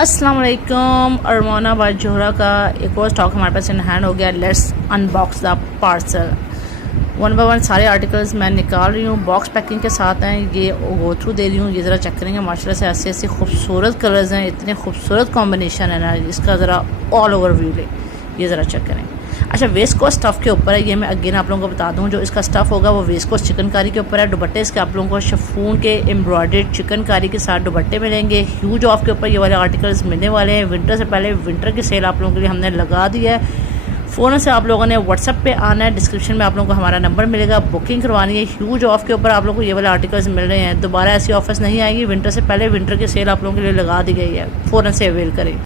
अस्सलाम वालेकुम। अरमाना बाय जोहरा का एक और स्टॉक हमारे पास इन हैंड हो गया। Let's unbox the parcel. One by one सारे आर्टिकल्स मैं निकाल रही हूँ, बॉक्स पैकिंग के साथ हैं। ये गो थ्रू दे रही हूँ। ये ज़रा चेक करेंगे, माशाल्लाह से ऐसे ऐसे खूबसूरत कलर्स हैं, इतने खूबसूरत कॉम्बिनेशन है ना। इसका ज़रा ऑल ओवर व्यू ले, ये ज़रा चेक करें। अच्छा, वेस्कोस स्टफ़ के ऊपर है ये। मैं अगेन आप लोगों को बता दूं, जो इसका स्टफ़ होगा वो वेस्कोस चिकनकारी के ऊपर है। दुपट्टे इसके आप लोगों को शिफॉन के एम्ब्रॉयडर्ड चिकनकारी के साथ दुपट्टे मिलेंगे। ह्यूज ऑफ के ऊपर ये वाले आर्टिकल्स मिलने वाले हैं। विंटर से पहले विंटर की सेल आप लोगों के लिए हमने लगा दी है। फ़ौरन से आप लोगों ने व्हाट्सएप पे आना है। डिस्क्रिप्शन में आप लोगों को हमारा नंबर मिलेगा, बुकिंग करवानी है। ह्यूज ऑफ के ऊपर आप लोगों को ये वाले आर्टिकल्स मिल रहे हैं। दोबारा ऐसी ऑफर्स नहीं आएगी। विंटर से पहले विंटर की सेल आप लोगों के लिए लगा दी गई है, फ़ौरन से अवेल करें।